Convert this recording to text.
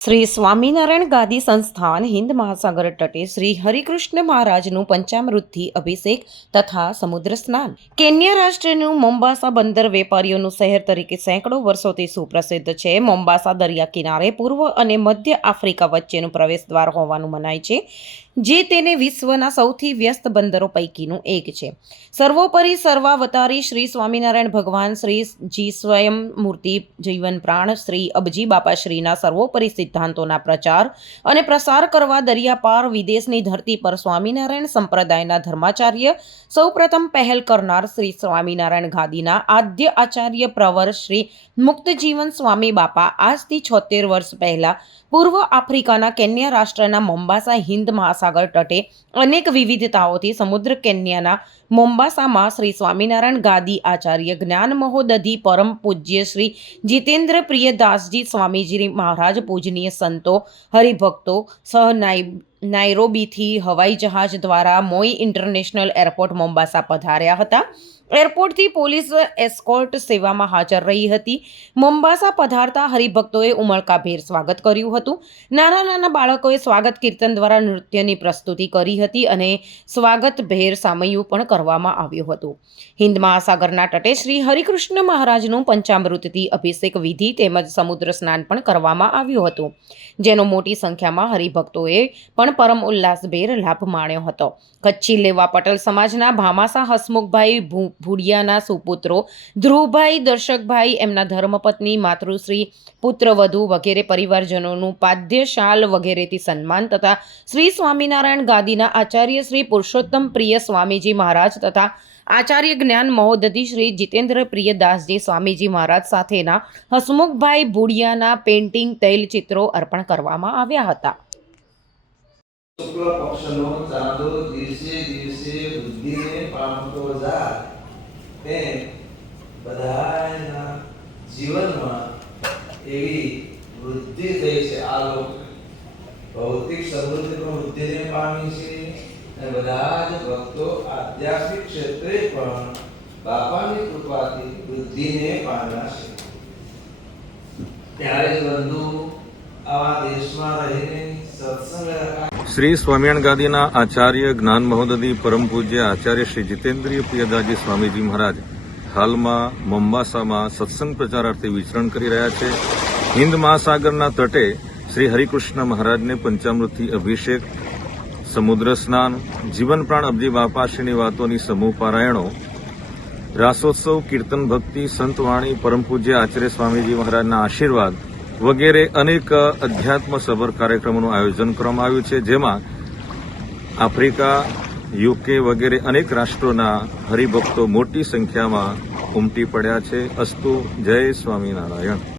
શ્રી સ્વામિનારાયણ ગાદી સંસ્થાન હિન્દ મહાસાગર તટે શ્રી હરિકૃષ્ણ મહારાજનું પંચામૃતથી અભિષેક તથા સમુદ્ર સ્નાન. કેન્યા રાષ્ટ્રનું મોમ્બાસા બંદર વેપારીઓનું શહેર તરીકે સેંકડો વર્ષોથી સુપ્રસિદ્ધ છે. મોમ્બાસા દરિયા કિનારે પૂર્વ અને મધ્ય આફ્રિકા વચ્ચેનું પ્રવેશદ્વાર હોવાનું મનાય છે, જે તેને વિશ્વના સૌથી વ્યસ્ત બંદરો પૈકીનું એક છે. સર્વોપરી સર્વાવતારી શ્રી સ્વામિનારાયણ ભગવાન શ્રી જી સ્વયં મૂર્તિ જીવન પ્રાણ શ્રી અબજી બાપાશ્રીના સર્વોપરી સિદ્ધાંતોના પ્રચાર અને પ્રસાર કરવા દરિયાપાર વિદેશની ધરતી પર સ્વામિનારાયણ સંપ્રદાયના ધર્માચાર્ય સૌપ્રથમ પહેલ કરનાર શ્રી સ્વામિનારાયણ ગાદીના આદ્ય આચાર્ય પ્રવર શ્રી મુક્તજીવન સ્વામી બાપા આજથી છોતેર વર્ષ પહેલા પૂર્વ આફ્રિકાના કેન્યા રાષ્ટ્રના મોમ્બાસા હિન્દ મહાસાગર તટે અનેક વિવિધતાઓથી સમુદ્ર કેન્યાના મોમ્બાસામાં શ્રી સ્વામિનારાયણ ગાદી આચાર્ય જ્ઞાન મહોદધી પરમ પૂજ્ય શ્રી જીતેન્દ્ર પ્રિયદાસજી સ્વામીજી મહારાજ પૂજનીય સંતો હરિભક્તો સહ નાઈ નાઇરોબીથી હવાઈ જહાજ દ્વારા મોઈ ઇન્ટરનેશનલ એરપોર્ટ મોમ્બાસા પધાર્યા હતા. એરપોર્ટથી પોલીસ એસ્કોર્ટ સેવામાં હાજર રહી હતી. મોમ્બાસા પધારતા હરિભક્તોએ ઉમળકાભેર સ્વાગત કર્યું હતું. નાના નાના બાળકોએ સ્વાગત કીર્તન દ્વારા નૃત્યની પ્રસ્તુતિ કરી હતી અને સ્વાગતભેર સામયું પણ કરવામાં આવ્યું હતું. હિન્દ મહાસાગરના તટે શ્રી હરિકૃષ્ણ મહારાજનું પંચામૃતથી અભિષેક વિધિ તેમજ સમુદ્ર સ્નાન પણ કરવામાં આવ્યું હતું. જેનો મોટી સંખ્યામાં હરિભક્તોએ પણ પરમ ઉલ્લાસભેર લાભ માણ્યો હતો. કચ્છી લેવા પટેલ સમાજના ભામાસા હસમુખભાઈ ભૂડિયાના ભુડિયાના સુપુત્રો, ધ્રુવભાઈ, દર્શકભાઈ, એમના ધર્મપત્ની, માતૃશ્રી, પુત્રવધુ વગેરે પરિવારજનોનું પાદ્યશાલ વગેરેથી સન્માન તથા શ્રી સ્વામિનારાયણ ગાદીના આચાર્ય શ્રી પુરુષોત્તમ પ્રિય સ્વામીજી મહારાજ તથા આચાર્ય જ્ઞાન મહોદધિ શ્રી જીતેન્દ્ર પ્રિયદાસજી સ્વામીજી મહારાજ સાથેના હસમુખભાઈ ભુડિયાના પેઇન્ટિંગ, તૈલચિત્રો અર્પણ કરવામાં આવ્યા હતા. શુક્લ પક્ષનો ચાંદો દિવસે દિવસે બુદ્ધિને પામતો જાય તેમ બધાના જીવનમાં એવી વૃદ્ધિ થઈ છે આ લોક ભૌતિક સમૃદ્ધિ પણ વૃદ્ધિને પામી છે અને બધા જ ભક્તો આધ્યાત્મિક ક્ષેત્રે પણ બાપાની કૃપાથી વૃદ્ધિને પામ્યા છે ત્યારે જ બંધુ શ્રી સ્વામિનારાયણ ગાદીના આચાર્ય જ્ઞાન મહોદદી પરમ પૂજ્ય આચાર્ય શ્રી જીતેન્દ્રિય પ્રિયદાજી સ્વામીજી મહારાજ હાલમાં મોમ્બાસામાં સત્સંગ પ્રચારાર્થે વિચરણ કરી રહ્યા છે. હિન્દ મહાસાગરના તટે શ્રી હરિકૃષ્ણ મહારાજને પંચામૃતથી અભિષેક, સમુદ્ર સ્નાન, જીવન પ્રાણ અબજી બાપાશ્રીની વાતોની સમૂહ પારાયણો, રાસોત્સવ, કીર્તન ભક્તિ, સંતવાણી, પરમ પૂજ્ય આચાર્ય સ્વામીજી મહારાજના આશીર્વાદ વગેરે અનેક અધ્યાત્મ સભર કાર્યક્રમોનું આયોજન કરવામાં આવ્યું છે, જેમાં આફ્રિકા, યુકે વગેરે અનેક રાષ્ટ્રોના હરિભક્તો મોટી સંખ્યામાં ઉમટી પડ્યા છે. અસ્તુ, જય સ્વામિનારાયણ.